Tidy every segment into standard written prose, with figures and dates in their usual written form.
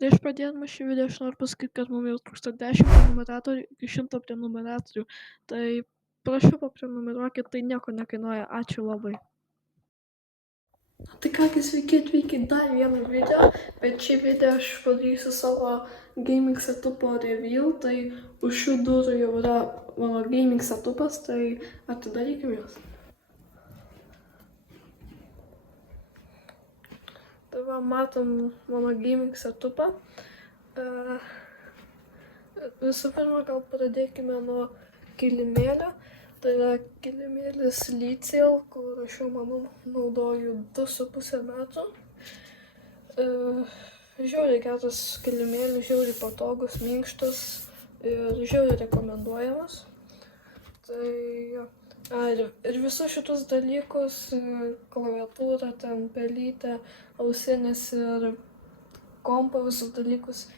Prieš pradėdamas šį video aš noriu pasakyti, kad mums jau trūksta 10 prenumeratorių iki 100 prenumeratorių. Tai prašau paprenumeruokit, tai nieko nekainuoja. Ačiū labai. Tai kągi, sveiki atvykę į dar vieną video, bet šį video aš padarysiu savo gaming setupo review, tai už šių durų jau yra mano gaming setupas, tai atidarykim juos. Tai va, matom mano gaming setupą. Visų pirma, gal pradėkime nuo kilimėlio. Tai yra kilimėlis Lyciel, kur aš jau manau naudoju 2,5 metų. Žiauriai geras kilimėlis, žiauriai patogus, minkštas ir žiauriai rekomenduojamas. Tai jo. Ir visus šitus dalykus, klaviatūrą, ten pelytę, ausinės ir kompą, visus dalykus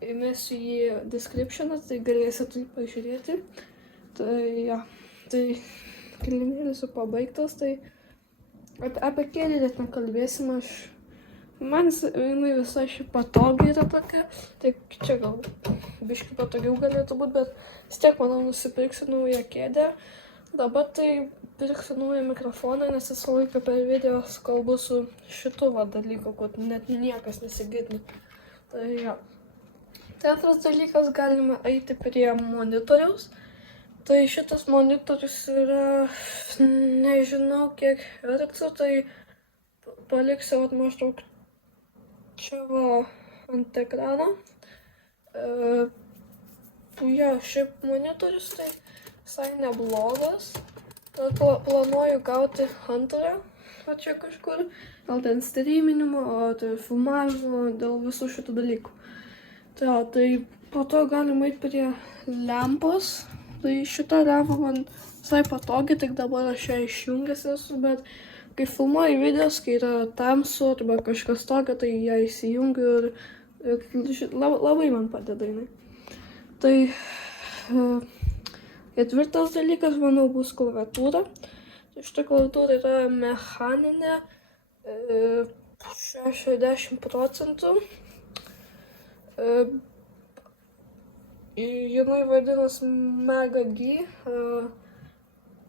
įmesiu į descriptioną, tai galėsit tai pažiūrėti. Tai ja, tai kilimėlis jau pabaigtas, tai apie kėdę net nekalbėsim, man jinai visai ši patogiai yra tokia, tai čia gal biškį patogiau galėtų būti, bet vis tiek manau nusipirksiu naują kėdę. Dabar tai pirksiu naują mikrofoną, nes visą laiką per video kalbu su šitu dalyku, kad net niekas nesigirdi. Tai ja. Tai antras dalykas, galime eiti prie monitoriaus. Tai šitas monitorius yra, nežinau kiek hercų, tai paliksiu maždaug čia va ant ekrano. Ja, šiaip monitorius tai visai neblogas. Planuoju gauti antrą, o čia kažkur, gal ten streaminimo, tai filmavimo, dėl visų šitų dalykų. Tai po to galima eiti prie lempos. Tai šita lempa man visai patogi, tik dabar aš ją išjungęs esu, bet kai filmuoju videos, kai yra tamsu arba kažkas tokio, tai ją įsijungiu ir labai man padeda jinai. Tai ketvirtas dalykas, manau, bus klaviatūra. Šita klaviatūra yra mechaninė, 60%. Jinai vadinasi Mega G.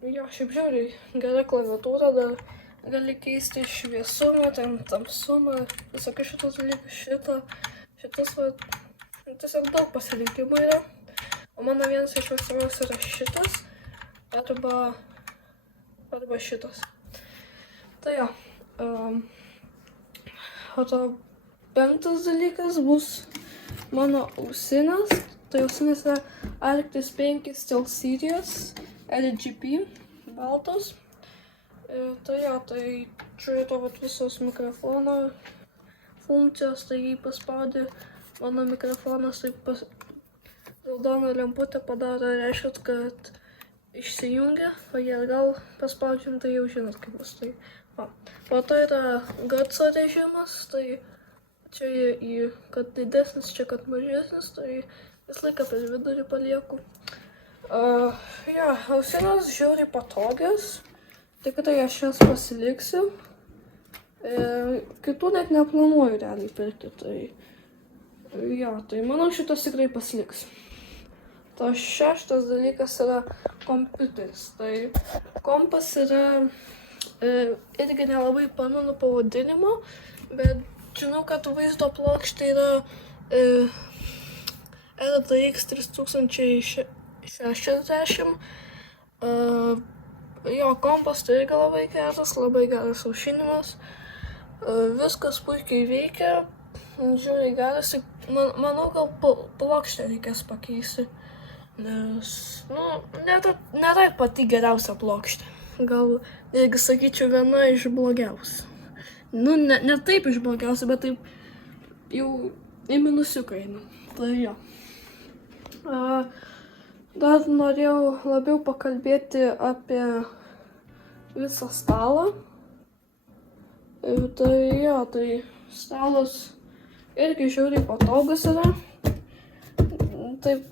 Jo, šiaip žiauriai gera klaviatūra, dar gali keisti šviesumą, ten tamsumą, visokius šitus dalykus, šitas, tiesiog daug pasirinkimų yra. O mano vienas iš mėgstamiausių yra šitas arba šitas. Tai jo. O to penktas dalykas bus mano ausinės. Tai ausinės yra Arctis 5 SteelSeries RGB baltos. Tai jo, tai čia yra visos mikrofono funkcijos, tai jį paspaudė mano mikrofonas, tai raudona lemputė padaro, reiškia, kad išsijungia, o jei gal paspaudžiam, tai jau žinot, kaip bus. Tai, va. Po to yra garso režimas, tai čia kad didesnis, čia kad mažesnis, tai visą laiką per vidurį palieku. Ja, ausinės žiauriai patogios, tikrai aš jas pasiliksiu. Kitų net neplanuoju realiai pirkti, tai ja, tai manau šitas tikrai pasiliks. To šeštas dalykas yra kompiuteris. Tai kompas yra, irgi nelabai pamenu pavadinimo, bet žinau, kad vaizdo plokštė yra RTX 3060. Jo, kompas tai irgi labai geras aušinimas. Viskas puikiai veikia, žiūriai geras. Manau, gal plokštę reikės pakeisti. Nes, nėra pati geriausia plokštė. Gal, irgi sakyčiau, viena iš blogiausių. Ne taip iš blogiausių, bet taip jau į minusiuką eina. Tai jo. Dar norėjau labiau pakalbėti apie visą stalą. Tai jo, tai stalas irgi žiauriai patogus yra. Taip,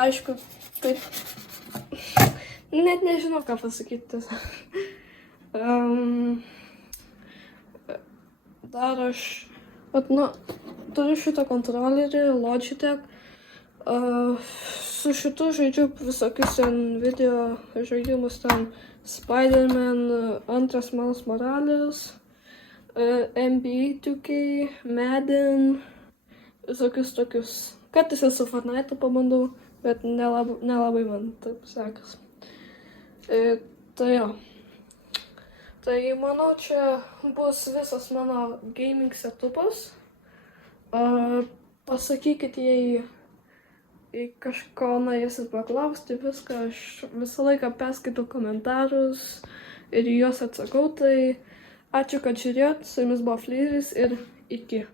aišku, taip, net nežinau, ką pasakyti. Dar aš, turiu šitą kontrolerį Logitech. Su šitu žaidžiu visokius ten video žaidimus, ten Spider-Man, antras Miles Morales, NBA 2K, Madden, visokius tokius. Kartais esu Fortnite pabandau, bet nelabai man taip sekas. Tai jo. Tai manau, čia bus visas mano gaming setupas. Pasakykit, jei kažko norėsit paklausti, viską aš visą laiką perskaitau komentarus ir juos atsakau. Tai ačiū, kad žiūrėjot, su jumis buvo Flyris ir iki.